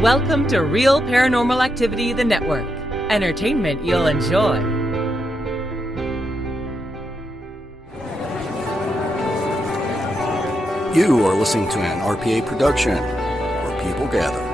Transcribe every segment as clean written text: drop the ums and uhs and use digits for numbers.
Welcome to Real Paranormal Activity, the network. Entertainment you'll enjoy. You are listening to an RPA production where people gather.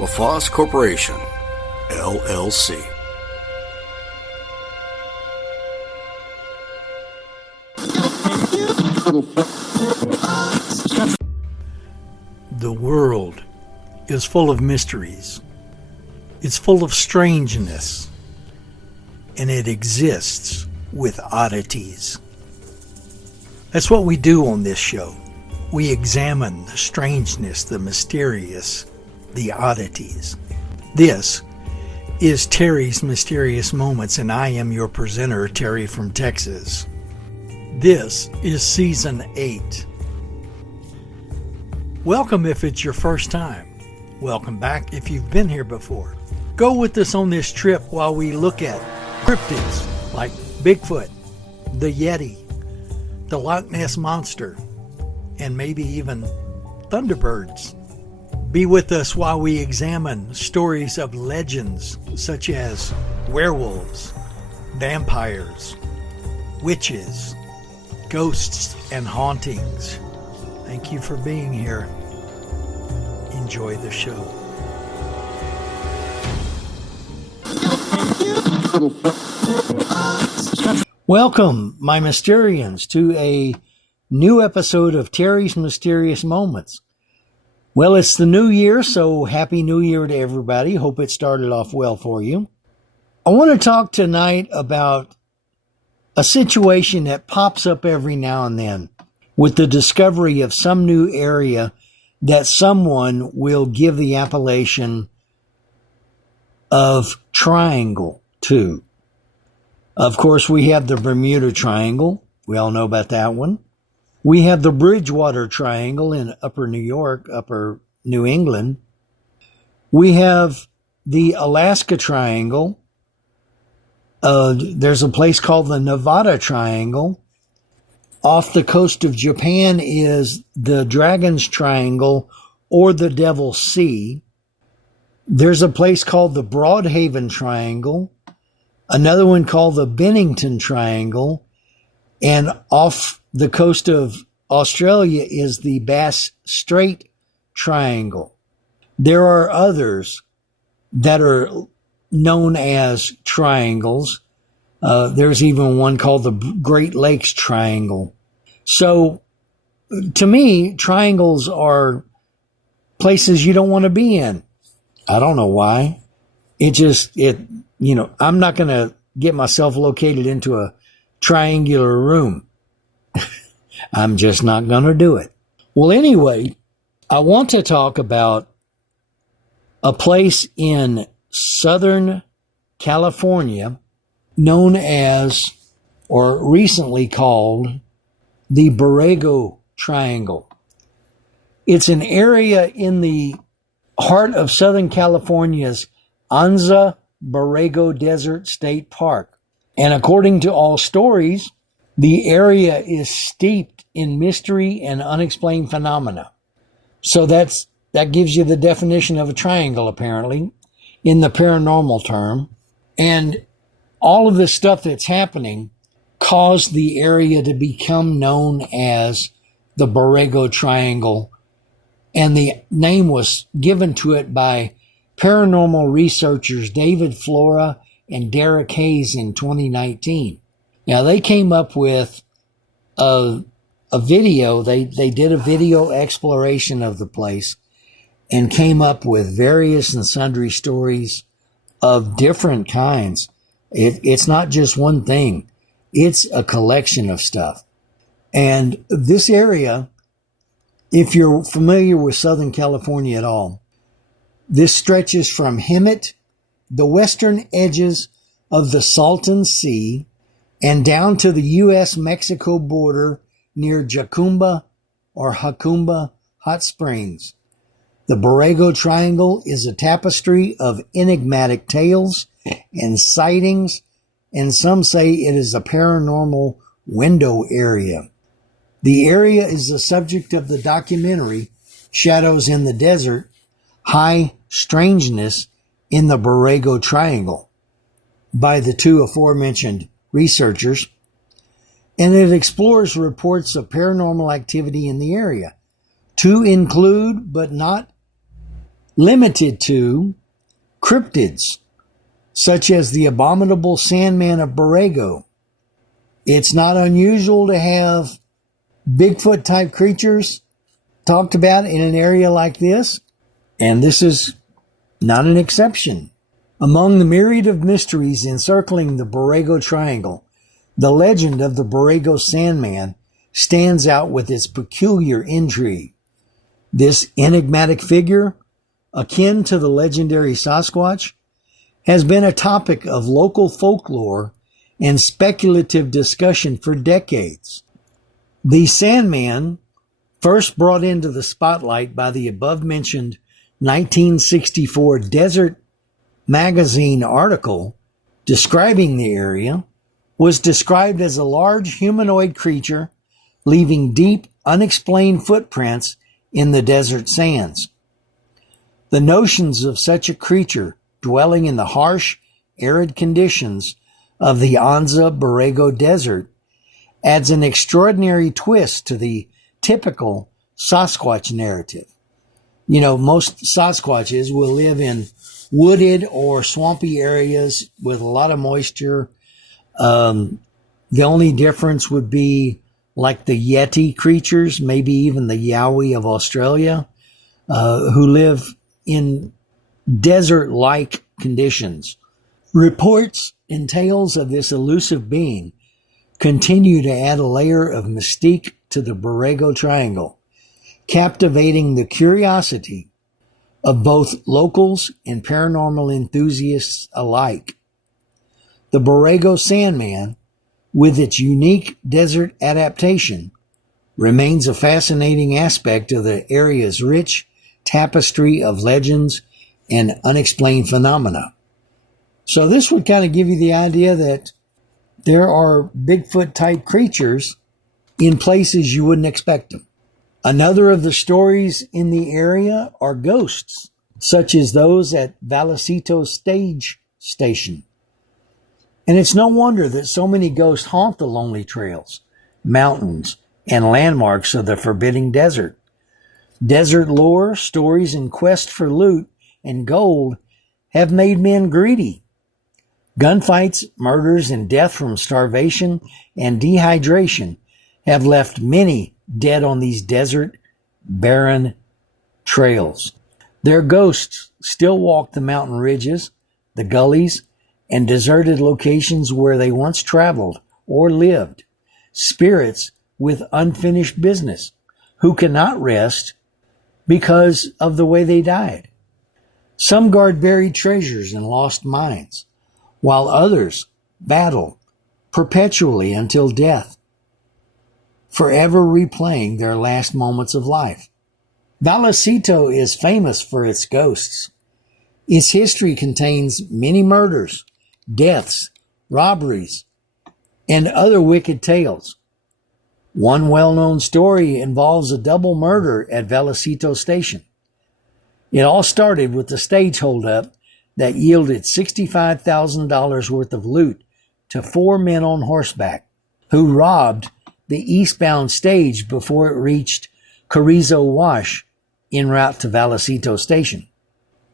LaFosse Corporation, LLC. The world is full of mysteries. It's full of strangeness. And it exists with oddities. That's what we do on this show. We examine the strangeness, the mysterious, the oddities. This is Terry's Mysterious Moments, and I am your presenter, Terry from Texas. This is Season 8. Welcome if it's your first time. Welcome back if you've been here before. Go with us on this trip while we look at cryptids like Bigfoot, the Yeti, the Loch Ness Monster, and maybe even Thunderbirds. Be with us while we examine stories of legends such as werewolves, vampires, witches, ghosts, and hauntings. Thank you for being here. Enjoy the show. Welcome, my Mysterians, to a new episode of Terry's Mysterious Moments. Well, it's the new year, so Happy New Year to everybody. Hope it started off well for you. I want to talk tonight about a situation that pops up every now and then with the discovery of some new area that someone will give the appellation of triangle to. Of course, we have the Bermuda Triangle. We all know about that one. We have the Bridgewater Triangle in Upper New York, Upper New England. We have the Alaska Triangle. There's a place called the Nevada Triangle. Off the coast of Japan is the Dragon's Triangle or the Devil's Sea. There's a place called the Broadhaven Triangle. Another one called the Bennington Triangle. And off the coast of Australia is the Bass Strait Triangle. There are others that are known as triangles. There's even one called the Great Lakes Triangle. So, to me, triangles are places you don't want to be in. I don't know why. I'm not going to get myself located into a triangular room. I'm just not going to do it. Well, anyway, I want to talk about a place in Southern California known as, or recently called, the Borrego Triangle. It's an area in the heart of Southern California's Anza Borrego Desert State Park. And according to all stories, the area is steeped in mystery and unexplained phenomena. So that gives you the definition of a triangle, apparently, in the paranormal term. And all of this stuff that's happening caused the area to become known as the Borrego Triangle. And the name was given to it by paranormal researchers David Flora and Derek Hayes in 2019. Now, they came up with a video. They did a video exploration of the place and came up with various and sundry stories of different kinds. It's not just one thing. It's a collection of stuff. And this area, if you're familiar with Southern California at all, this stretches from Hemet, the western edges of the Salton Sea, and down to the U.S.-Mexico border near Jacumba or Jacumba Hot Springs. The Borrego Triangle is a tapestry of enigmatic tales and sightings, and some say it is a paranormal window area. The area is the subject of the documentary Shadows in the Desert, High Strangeness in the Borrego Triangle by the two aforementioned researchers, and it explores reports of paranormal activity in the area, to include, but not limited to, cryptids, such as the abominable Sandman of Borrego. It's not unusual to have Bigfoot-type creatures talked about in an area like this, and this is not an exception. Among the myriad of mysteries encircling the Borrego Triangle, the legend of the Borrego Sandman stands out with its peculiar intrigue. This enigmatic figure, akin to the legendary Sasquatch, has been a topic of local folklore and speculative discussion for decades. The Sandman, first brought into the spotlight by the above-mentioned 1964 Desert Magazine article describing the area, was described as a large humanoid creature leaving deep, unexplained footprints in the desert sands. The notions of such a creature dwelling in the harsh, arid conditions of the Anza Borrego Desert adds an extraordinary twist to the typical Sasquatch narrative. You know, most Sasquatches will live in wooded or swampy areas with a lot of moisture. The only difference would be like the Yeti creatures, maybe even the Yowie of Australia, who live in desert-like conditions. Reports and tales of this elusive being continue to add a layer of mystique to the Borrego Triangle, captivating the curiosity of both locals and paranormal enthusiasts alike. The Borrego Sandman, with its unique desert adaptation, remains a fascinating aspect of the area's rich tapestry of legends and unexplained phenomena. So this would kind of give you the idea that there are Bigfoot-type creatures in places you wouldn't expect them. Another of the stories in the area are ghosts, such as those at Vallecito Stage Station. And it's no wonder that so many ghosts haunt the lonely trails, mountains, and landmarks of the forbidding desert. Desert lore, stories, and quest for loot and gold have made men greedy. Gunfights, murders, and death from starvation and dehydration have left many dead on these desert, barren trails. Their ghosts still walk the mountain ridges, the gullies, and deserted locations where they once traveled or lived. Spirits with unfinished business who cannot rest because of the way they died. Some guard buried treasures and lost mines, while others battle perpetually until death, forever replaying their last moments of life. Vallecito is famous for its ghosts. Its history contains many murders, deaths, robberies, and other wicked tales. One well-known story involves a double murder at Vallecito Station. It all started with the stage holdup that yielded $65,000 worth of loot to 4 men on horseback who robbed the eastbound stage before it reached Carrizo Wash en route to Vallecito Station.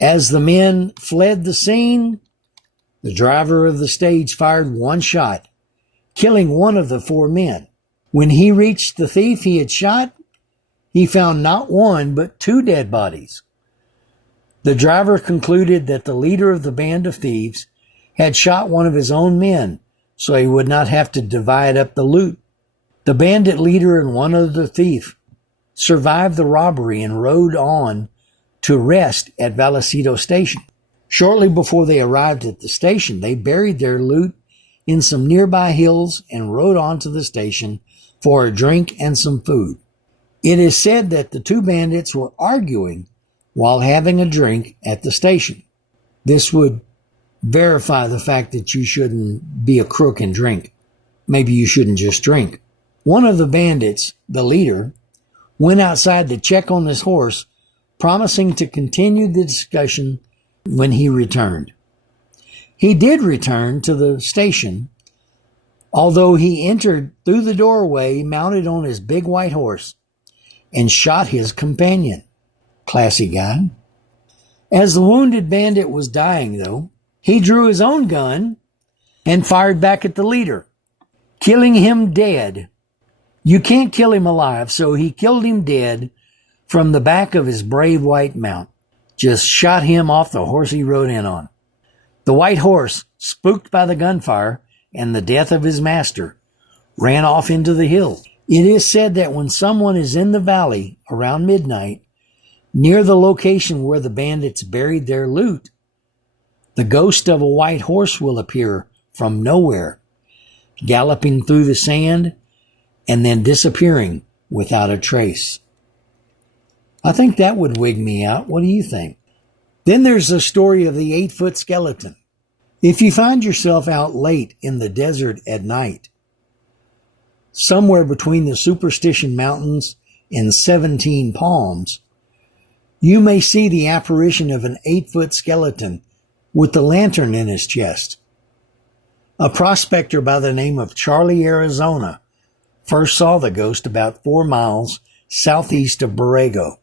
As the men fled the scene, the driver of the stage fired one shot, killing one of the 4 men. When he reached the thief he had shot, he found not one but 2 dead bodies. The driver concluded that the leader of the band of thieves had shot one of his own men so he would not have to divide up the loot. The bandit leader and one other thief survived the robbery and rode on to rest at Vallecito Station. Shortly before they arrived at the station, they buried their loot in some nearby hills and rode on to the station for a drink and some food. It is said that the 2 bandits were arguing while having a drink at the station. This would verify the fact that you shouldn't be a crook and drink. Maybe you shouldn't just drink. One of the bandits, the leader, went outside to check on this horse, promising to continue the discussion when he returned. He did return to the station, although he entered through the doorway mounted on his big white horse and shot his companion. Classy guy. As the wounded bandit was dying, though, he drew his own gun and fired back at the leader, killing him dead. You can't kill him alive, so he killed him dead from the back of his brave white mount. Just shot him off the horse he rode in on. The white horse, spooked by the gunfire and the death of his master, ran off into the hills. It is said that when someone is in the valley around midnight, near the location where the bandits buried their loot, the ghost of a white horse will appear from nowhere, galloping through the sand and then disappearing without a trace. I think that would wig me out. What do you think? Then there's the story of the 8-foot skeleton. If you find yourself out late in the desert at night, somewhere between the Superstition Mountains and 17 Palms, you may see the apparition of an 8-foot skeleton with the lantern in his chest. A prospector by the name of Charlie, Arizona, first saw the ghost about 4 miles southeast of Borrego.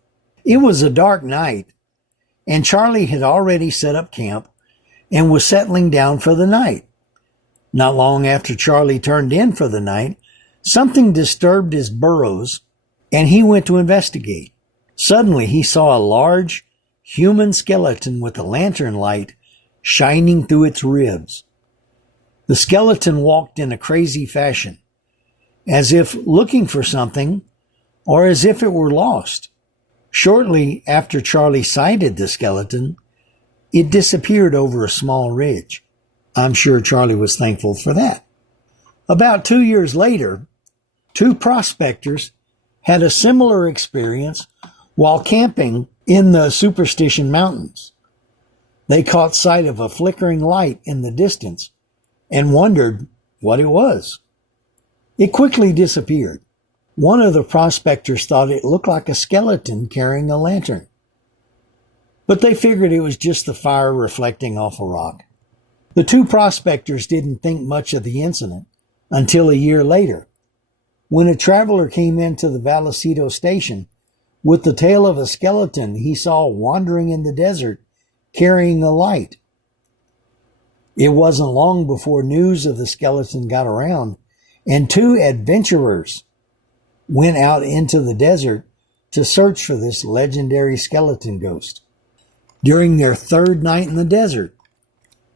It was a dark night, and Charlie had already set up camp and was settling down for the night. Not long after Charlie turned in for the night, something disturbed his burrows, and he went to investigate. Suddenly, he saw a large human skeleton with a lantern light shining through its ribs. The skeleton walked in a crazy fashion, as if looking for something or as if it were lost. Shortly after Charlie sighted the skeleton, it disappeared over a small ridge. I'm sure Charlie was thankful for that. About 2 years later, 2 prospectors had a similar experience while camping in the Superstition Mountains. They caught sight of a flickering light in the distance and wondered what it was. It quickly disappeared. One of the prospectors thought it looked like a skeleton carrying a lantern, but they figured it was just the fire reflecting off a rock. The 2 prospectors didn't think much of the incident until a year later, when a traveler came into the Vallecito station with the tail of a skeleton he saw wandering in the desert carrying a light. It wasn't long before news of the skeleton got around, and 2 adventurers went out into the desert to search for this legendary skeleton ghost. During their 3rd night in the desert,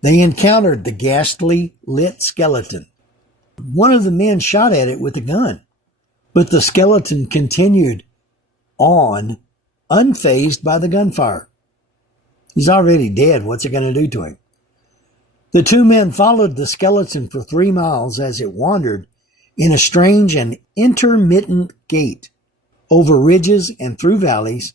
they encountered the ghastly lit skeleton. One of the men shot at it with a gun, but the skeleton continued on, unfazed by the gunfire. He's already dead. What's it going to do to him? The 2 men followed the skeleton for 3 miles as it wandered in a strange and intermittent gait over ridges and through valleys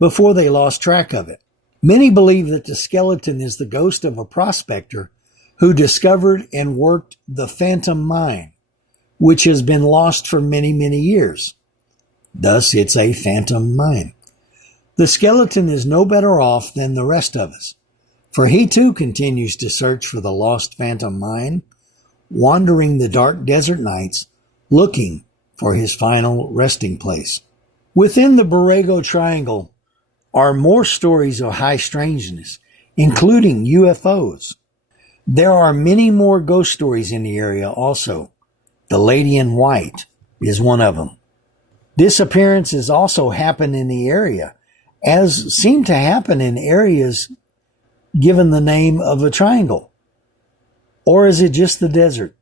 before they lost track of it. Many believe that the skeleton is the ghost of a prospector who discovered and worked the Phantom Mine, which has been lost for many, many years. Thus, it's a phantom mine. The skeleton is no better off than the rest of us, for he too continues to search for the lost phantom mine, wandering the dark desert nights, looking for his final resting place. Within the Borrego Triangle are more stories of high strangeness, including UFOs. There are many more ghost stories in the area also. The Lady in White is one of them. Disappearances also happen in the area, as seem to happen in areas given the name of a triangle. Or is it just the desert?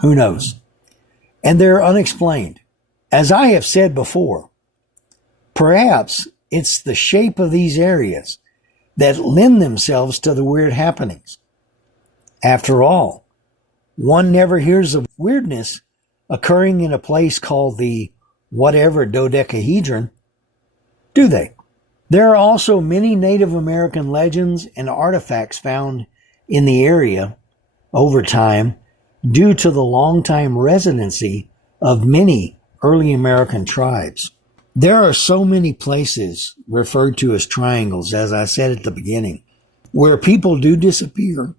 Who knows? And they're unexplained. As I have said before, perhaps it's the shape of these areas that lend themselves to the weird happenings. After all, one never hears of weirdness occurring in a place called the whatever dodecahedron, do they? There are also many Native American legends and artifacts found in the area over time due to the longtime residency of many early American tribes. There are so many places referred to as triangles, as I said at the beginning, where people do disappear,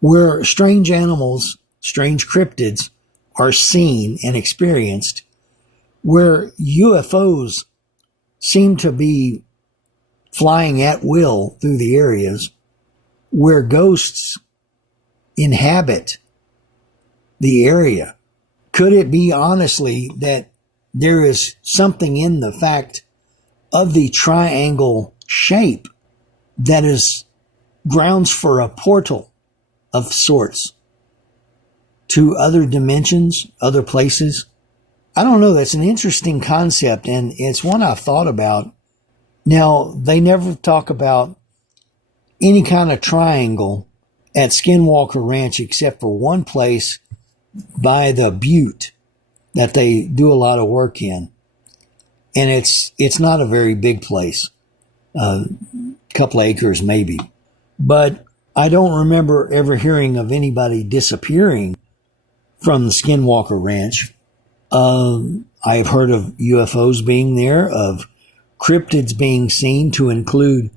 where strange animals, strange cryptids are seen and experienced, where UFOs seem to be flying at will through the areas, where ghosts inhabit the area. Could it be honestly that there is something in the fact of the triangle shape that is grounds for a portal of sorts to other dimensions, other places? I don't know. That's an interesting concept, and it's one I've thought about. Now, they never talk about any kind of triangle at Skinwalker Ranch except for one place by the Butte that they do a lot of work in. And it's not a very big place, a couple acres maybe. But I don't remember ever hearing of anybody disappearing from the Skinwalker Ranch. I've heard of UFOs being there, of cryptids being seen, to include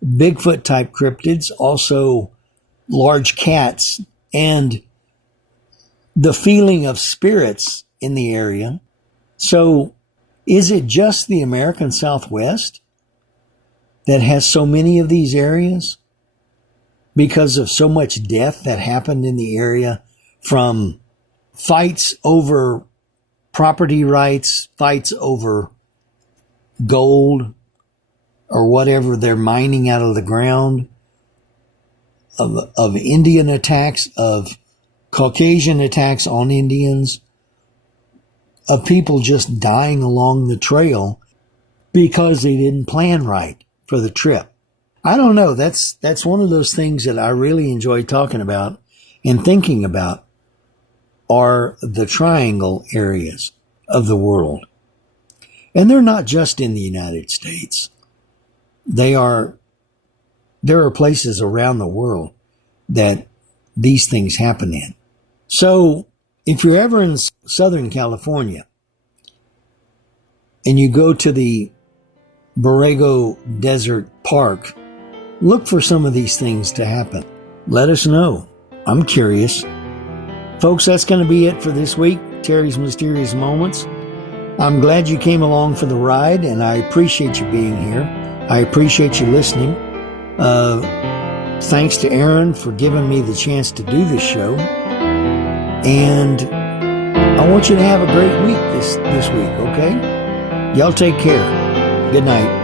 Bigfoot type cryptids, also large cats, and the feeling of spirits in the area. So is it just the American Southwest that has so many of these areas because of so much death that happened in the area, from fights over property rights, fights over gold or whatever they're mining out of the ground, of Indian attacks, of Caucasian attacks on Indians, of people just dying along the trail because they didn't plan right for the trip? I don't know. That's one of those things that I really enjoy talking about and thinking about, are the triangle areas of the world. And they're not just in the United States. There are places around the world that these things happen in. So if you're ever in Southern California and you go to the Borrego Desert Park, look for some of these things to happen. Let us know. I'm curious. Folks, that's going to be it for this week, Terry's Mysterious Moments. I'm glad you came along for the ride, and I appreciate you being here. I appreciate you listening. Thanks to Aaron for giving me the chance to do this show. And I want you to have a great week this week, okay? Y'all take care. Good night.